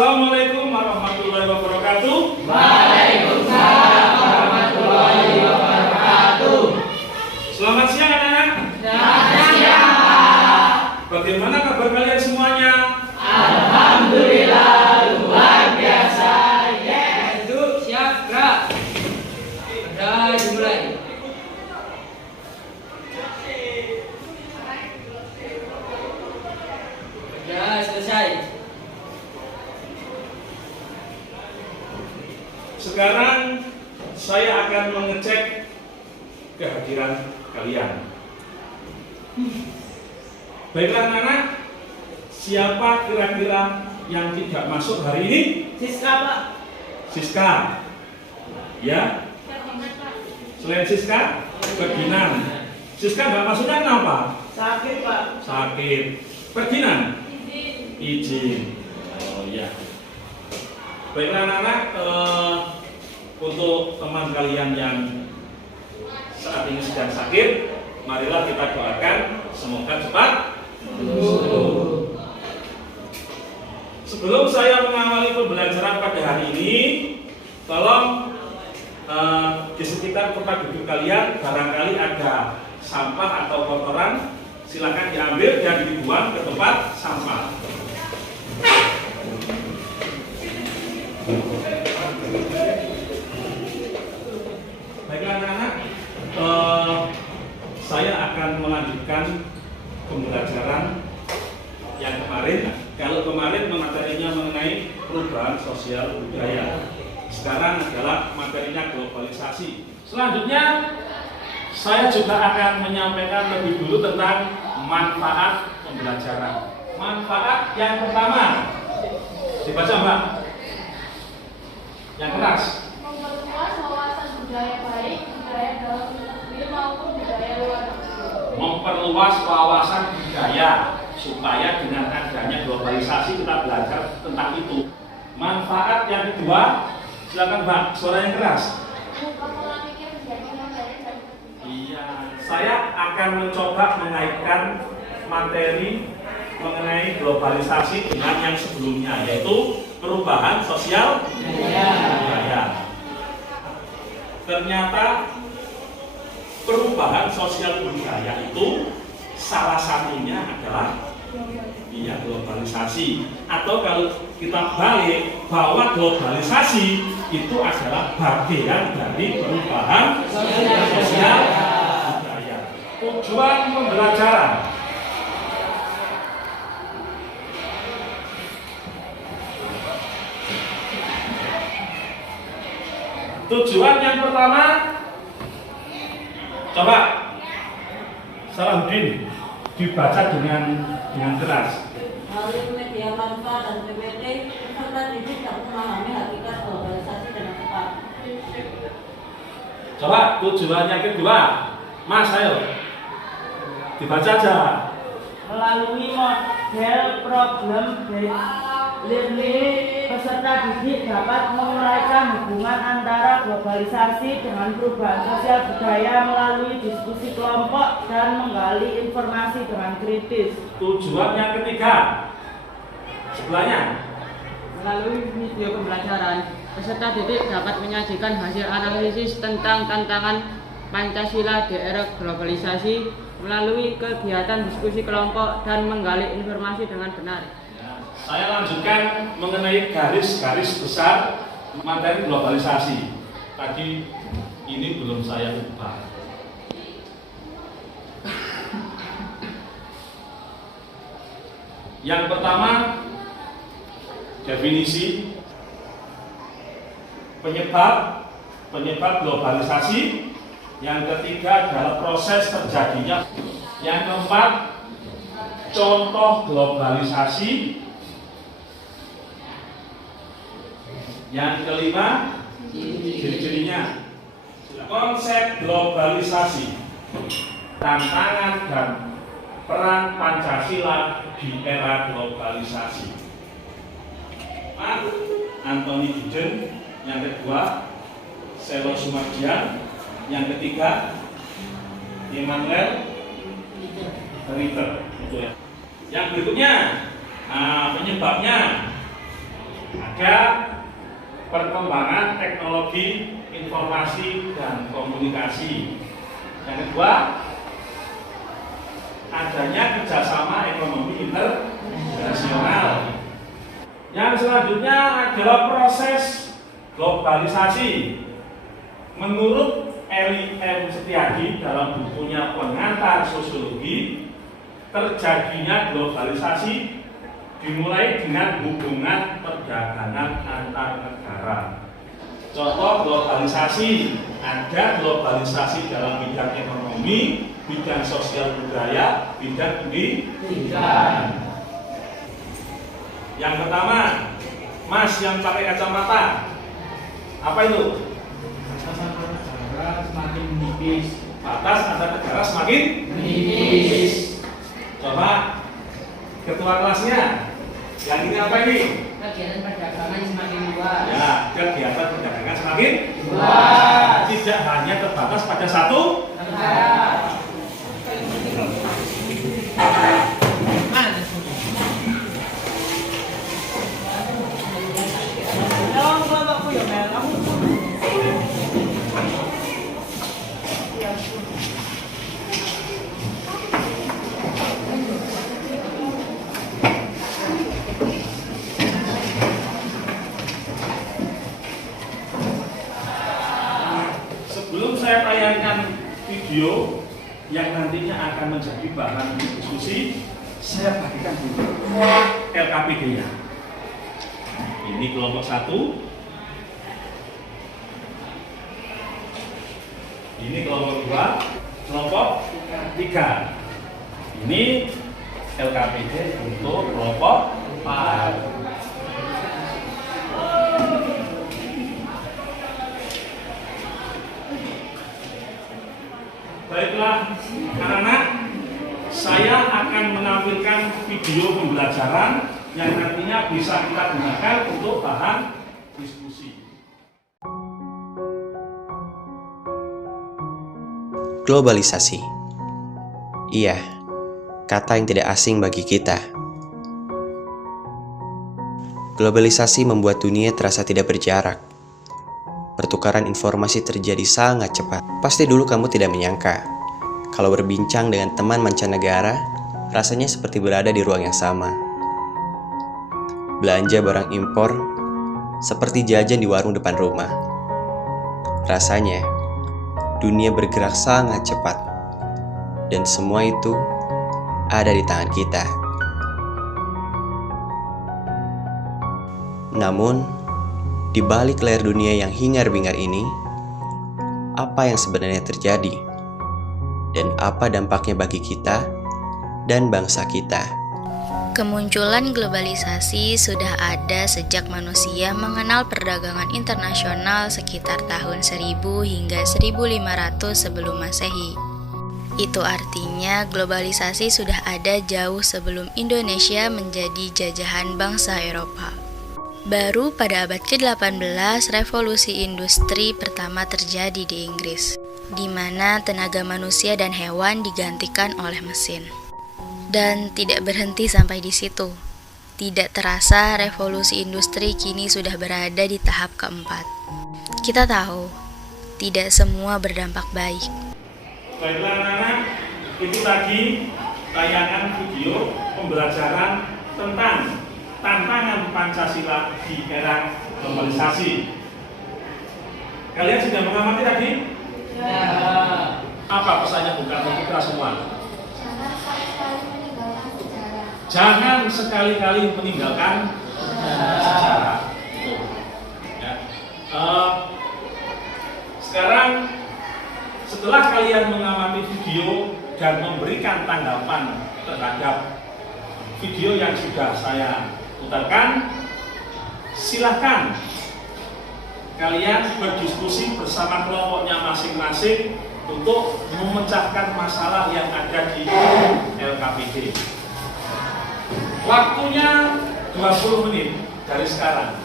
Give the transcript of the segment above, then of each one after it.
Assalamualaikum warahmatullahi wabarakatuh. Waalaikumsalam warahmatullahi wabarakatuh. Selamat siang anak-anak. Selamat siang, Pak. Bagaimana kabar kalian semuanya? Alhamdulillah luar biasa. Yes. Duduk, siap, gerak. Udah dimulai. Udah selesai. Sekarang saya akan mengecek kehadiran kalian. Baiklah anak-anak, siapa kira-kira yang tidak masuk hari ini? Siska, Pak. Siska. Ya. Selain Siska, Perginan. Siska nggak masuknya kenapa? Sakit, Pak. Sakit. Perginan? Izin. Oh iya. Baiklah anak-anak, untuk teman kalian yang saat ini sedang sakit, marilah kita doakan semoga cepat sembuh. Sebelum saya mengawali pembelajaran pada hari ini, tolong di sekitar tempat duduk kalian barangkali ada sampah atau kotoran, silakan diambil dan dibuang ke tempat sampah. Baiklah anak-anak, saya akan melanjutkan pembelajaran yang kemarin. Kalau kemarin materinya mengenai perubahan sosial budaya, sekarang adalah materinya globalisasi. Selanjutnya saya juga akan menyampaikan lebih dulu tentang manfaat pembelajaran. Manfaat yang pertama, dibaca Mbak, yang keras. Memperluas wawasan budaya baik, budaya dalam negeri maupun budaya luar negeri. Memperluas wawasan budaya supaya dengan adanya globalisasi kita belajar tentang itu. Manfaat yang kedua, silakan Mbak, suara yang keras. Buka pola pikir menjadi modern dan Iya, saya akan mencoba mengaitkan materi mengenai globalisasi dengan yang sebelumnya, yaitu perubahan sosial budaya. Ternyata perubahan sosial budaya itu salah satunya adalah globalisasi, atau kalau kita balik bahwa globalisasi itu adalah bagian dari perubahan sosial budaya. Tujuan pembelajaran. Tujuan yang pertama, coba Salahuddin dibaca dengan keras. Melalui media manfaat dan PPT, peserta didik dapat memahami hakikat globalisasi dengan tepat. Coba tujuannya kedua, Mas, ayo dibaca aja. Melalui model problem based learning, peserta didik dapat menguraikan hubungan antara globalisasi dengan perubahan sosial budaya melalui diskusi kelompok dan menggali informasi dengan kritis. Tujuan yang ketiga, sebelahnya. Melalui video pembelajaran, peserta didik dapat menyajikan hasil analisis tentang tantangan Pancasila di era globalisasi melalui kegiatan diskusi kelompok dan menggali informasi dengan benar. Saya lanjutkan mengenai garis-garis besar materi globalisasi. Tadi ini belum saya ubah. Yang pertama, definisi penyebab globalisasi. Yang ketiga adalah proses terjadinya. Yang keempat, contoh globalisasi. Yang kelima, ciri-cirinya. Konsep globalisasi, tantangan dan peran Pancasila di era globalisasi. Anthony Giddens. Yang kedua, Selo Sumardian. Yang ketiga, Immanuel Ritter. Yang berikutnya, penyebabnya. ada perkembangan teknologi informasi dan komunikasi. Yang kedua, adanya kerjasama ekonomi internasional. Yang selanjutnya adalah proses globalisasi. Menurut Eli M. Setiadi dalam bukunya Pengantar Sosiologi, terjadinya globalisasi dimulai dengan hubungan perdagangan antar negara. Contoh globalisasi, ada globalisasi dalam bidang ekonomi, bidang sosial budaya, bidang pendidikan. Yang pertama, Mas yang pakai kacamata, apa itu? Batas antar negara semakin menipis. Batas antar negara semakin Menipis. Coba ketua kelasnya, yang ini apa ini? Kegiatan perdagangan semakin luas. Ya, kegiatan perdagangan semakin Luas. tidak hanya terbatas pada satu Negara. Tolong kelompokku ya Mel, kamu. Sebelum saya tayangkan video yang nantinya akan menjadi bahan diskusi, saya bagikan dulu LKPD-nya. Ini kelompok 1, ini kelompok 2, kelompok 3. Ini LKPD untuk kelompok 4. Baiklah, anak-anak, saya akan menampilkan video pembelajaran yang nantinya bisa kita gunakan untuk bahan diskusi. Globalisasi. Iya, kata yang tidak asing bagi kita. Globalisasi membuat dunia terasa tidak berjarak. Pertukaran informasi terjadi sangat cepat. Pasti dulu kamu tidak menyangka kalau berbincang dengan teman mancanegara rasanya seperti berada di ruang yang sama. Belanja barang impor seperti jajan di warung depan rumah. Rasanya dunia bergerak sangat cepat dan semua itu ada di tangan kita. Namun, di balik layar dunia yang hingar-bingar ini, apa yang sebenarnya terjadi? Dan apa dampaknya bagi kita dan bangsa kita? Kemunculan globalisasi sudah ada sejak manusia mengenal perdagangan internasional sekitar tahun 1000 hingga 1500 sebelum Masehi. Itu artinya globalisasi sudah ada jauh sebelum Indonesia menjadi jajahan bangsa Eropa. Baru pada abad ke-18, revolusi industri pertama terjadi di Inggris, di mana tenaga manusia dan hewan digantikan oleh mesin. Dan tidak berhenti sampai di situ. Tidak terasa revolusi industri kini sudah berada di tahap keempat. Kita tahu, tidak semua berdampak baik. Baiklah anak-anak, itu tadi tayangan video pembelajaran tentang tantangan Pancasila di era globalisasi. Kalian sudah mengamati tadi? Ya. Apa pesannya bukan untuk kita semua? Jangan sekali-kali meninggalkan Jangan sekali-kali meninggalkan sejarah. sejarah. Ya. Sekarang setelah kalian mengamati video dan memberikan tanggapan terhadap video yang sudah saya putarkan, silahkan kalian berdiskusi bersama kelompoknya masing-masing untuk memecahkan masalah yang ada di LKPD. Waktunya 20 menit dari sekarang.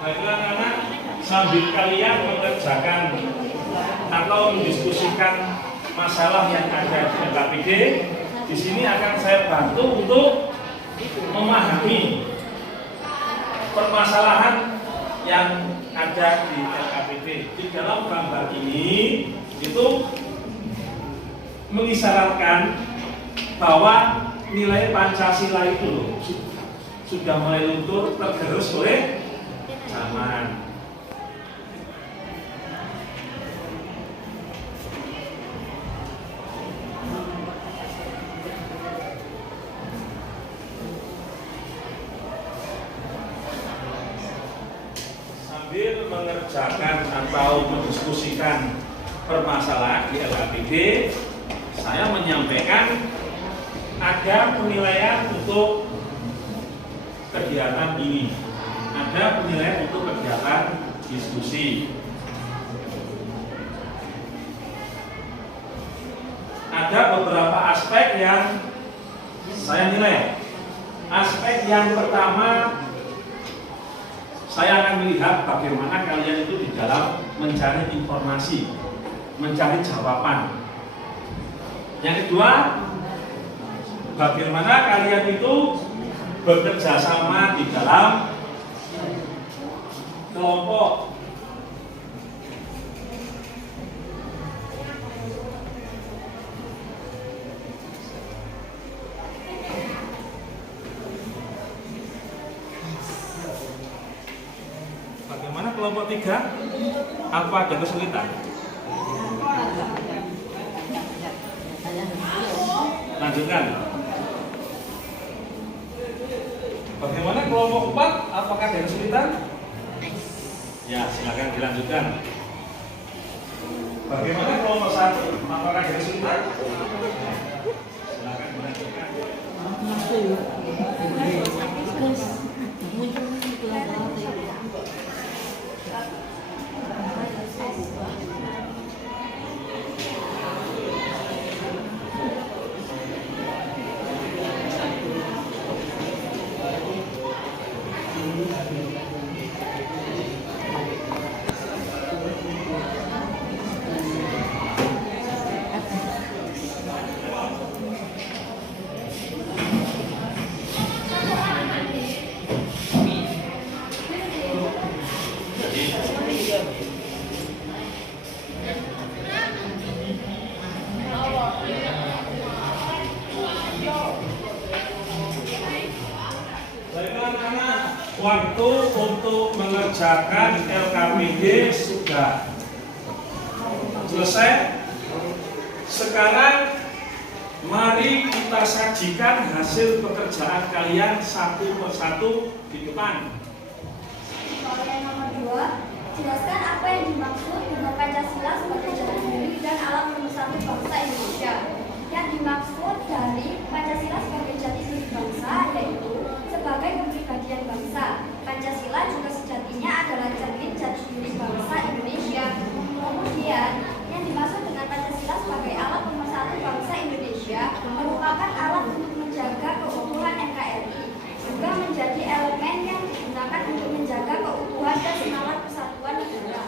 Baiklah anak-anak, sambil kalian mengerjakan atau mendiskusikan masalah yang ada di LKPD, di sini akan saya bantu untuk memahami permasalahan yang ada di LKPD. Di dalam gambar ini itu mengisyaratkan bahwa nilai Pancasila itu sudah mulai luntur, tergerus oleh zaman. Sambil mengerjakan atau mendiskusikan permasalahan di LKPD, saya menyampaikan ada penilaian untuk kegiatan ini, ada penilaian untuk kegiatan diskusi, ada beberapa aspek yang saya nilai. Aspek yang pertama, saya akan melihat bagaimana kalian itu di dalam mencari informasi, mencari jawaban. Yang kedua, bagaimana kalian itu bekerja sama di dalam kelompok. Bagaimana kelompok 3? Apa ada kesulitan? Lanjutkan. Bagaimana kelompok 4? Apakah ada kesulitan? Ya, silakan dilanjutkan. Bagaimana kelompok 1? Apakah ada kesulitan? Silakan dilanjutkan. Waktu untuk mengerjakan LKPD sudah selesai. Sekarang mari kita sajikan hasil pekerjaan kalian satu persatu di depan. Soal nomor 2, jelaskan apa yang dimaksud dengan Pancasila sebagai jati diri dan alat pemersatu bangsa Indonesia. Yang dimaksud dari Pancasila sebagai jati diri bangsa yaitu sebagai kepribadian bangsa. Pancasila juga sejatinya adalah cermin jati diri bangsa Indonesia. Kemudian, yang dimaksud dengan Pancasila sebagai alat pemersatu bangsa Indonesia merupakan alat untuk menjaga keutuhan NKRI, juga menjadi elemen yang digunakan untuk menjaga keutuhan dan semangat persatuan negara.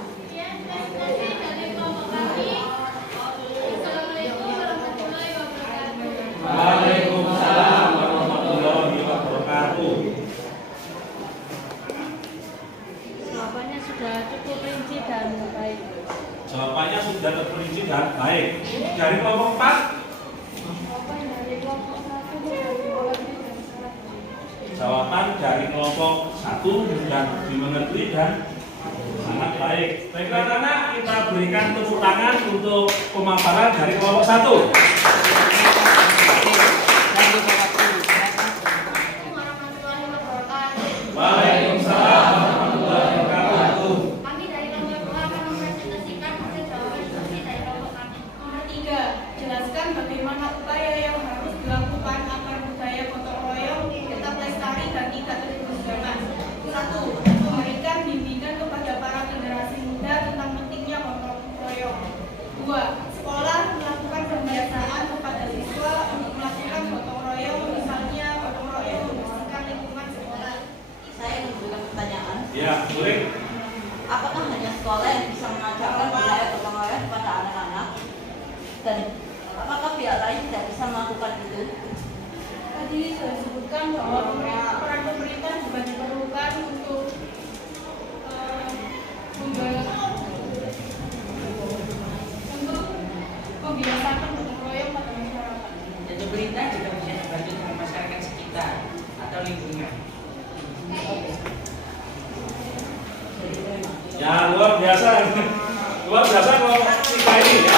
Waalaikumsalam warahmatullahi wabarakatuh. Jawabannya sudah cukup rinci dan baik. Jawabannya sudah terperinci dan baik. Dari kelompok 4, jawaban dari kelompok 1 dan dimengerti dan sangat baik. Baiklah anak, kita berikan tepuk tangan untuk pemaparan dari kelompok 1. Waalaikumsalam warahmatullahi wabarakatuh. Kami dari kelompok 2 akan mempresentasikan hasil jawaban diskusi dari kelompok kami. Nomor 3, jelaskan bagaimana upaya yang harus dilakukan agar budaya gotong royong tetap lestari dan tidak tergerus zaman. 1. Memberikan bimbingan kepada para generasi muda tentang pentingnya gotong royong. 2. Sekolah melakukan pembiasaan kepada siswa untuk melakukan gotong royong, misalnya gotong royong membersihkan lingkungan sekolah. Saya memberikan pertanyaan. Ya, boleh. Apakah hanya sekolah yang bisa mengajarkan budaya gotong royong kepada anak-anak? Dan apakah pihak lain tidak bisa melakukan itu? Tadi saya sebutkan bahwa peran pemerintah juga diperlukan untuk Luar biasa kelompok 3 ini ya.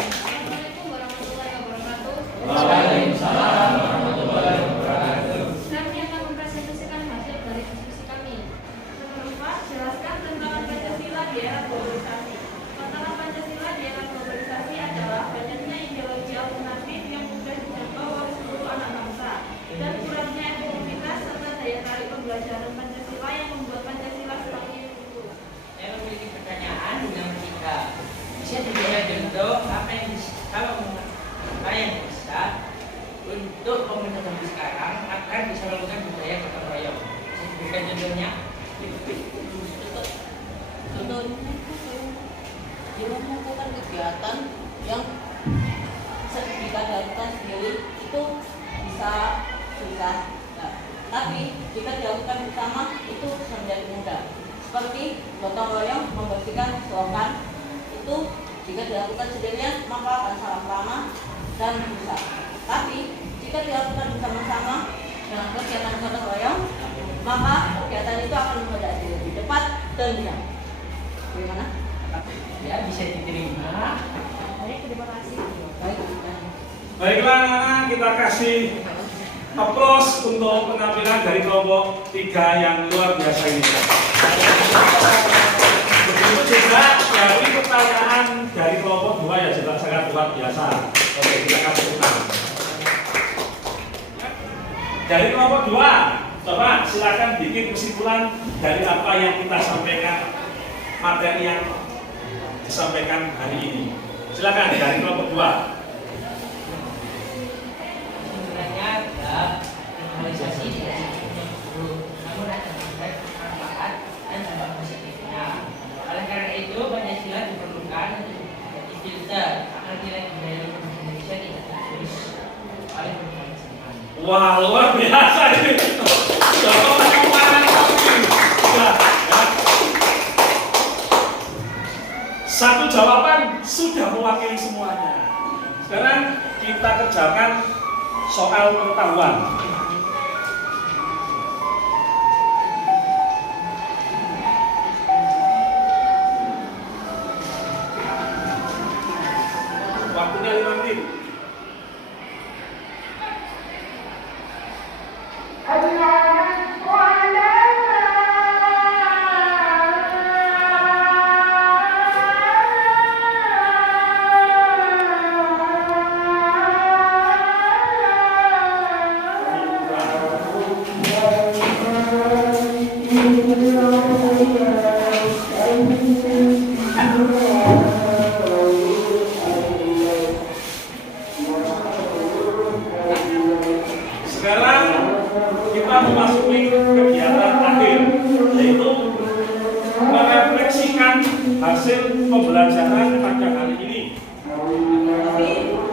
Assalamualaikum warahmatullahi wabarakatuh. Waalaikumsalam warahmatullahi wabarakatuh. Kami akan mempresentasikan hasil dari diskusi kami. Nomor 4, jelaskan tentang Pancasila di era globalisasi. Tantangan Pancasila di era globalisasi adalah banyaknya ideologi alternatif yang mudah dijangkau oleh seluruh anak bangsa dan kurangnya efektivitas serta daya tarik pembelajaran Pancasila yang membuat Pancasila semakin runtuh. Saya memiliki pertanyaan yang ketiga. Bisa diberi contoh apa yang bisa untuk pemerintah zaman sekarang agar bisa melakukan budaya gotong royong. Bisa diberikan contohnya? Contohnya itu dia melakukan kegiatan yang jika dilakukan sendiri itu bisa susah. Nah, tapi jika dilakukan bersama itu bisa menjadi mudah. Seperti gotong royong membersihkan selokan itu jika dilakukan sendirian maka akan salah lama dan susah. Tapi jika dilakukan bersama-sama dengan kegiatan gotong royong maka kegiatan itu akan menjadi lebih cepat dan mudah. Bagaimana? Ya, bisa diterima. Baik, terima kasih. Baik. Baiklah anak-anak, kita kasih aplaus untuk penampilan dari kelompok 3 yang luar biasa ini. Begitu juga dari pertanyaan dari kelompok 2 yang juga sangat luar biasa. Oke, kita kasih tepuk. Dari kelompok 2, coba silakan bikin kesimpulan dari apa yang kita sampaikan, materi yang disampaikan hari ini. Silakan dari kelompok 2. Sebenarnya adalah normalisasi tidak sepenuhnya buruk, namun ada baik manfaat dan dampak positifnya. Oleh karena itu, Pancasila diperlukan untuk menjadi filter agar nilai budaya Indonesia tidak tergerus oleh berbagai zaman. Wah, luar biasa ini. Satu jawaban sudah mewakili semuanya. Sekarang kita kerjakan soal pengetahuan. Waktunya 5 menit. Sekarang kita memasuki kegiatan akhir, yaitu merefleksikan hasil pembelajaran pada hari ini.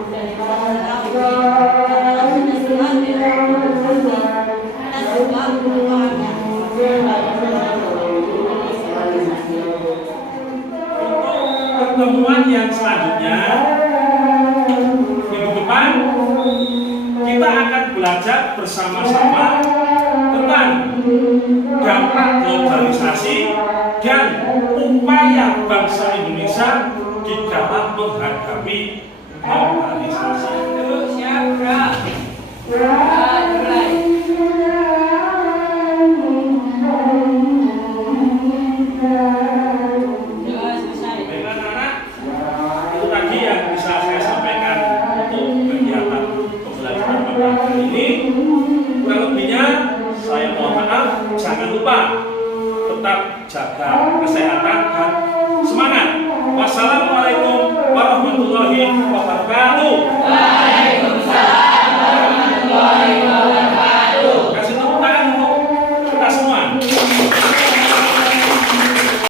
Dari pengetahuan Pancasila di era globalisasi dan juga manfaatnya. Untuk pertemuan yang selanjutnya minggu depan kita akan belajar bersama-sama tentang dampak globalisasi dan upaya bangsa Indonesia di dalam menghadapi globalisasi. Siap, Kak. Mulai.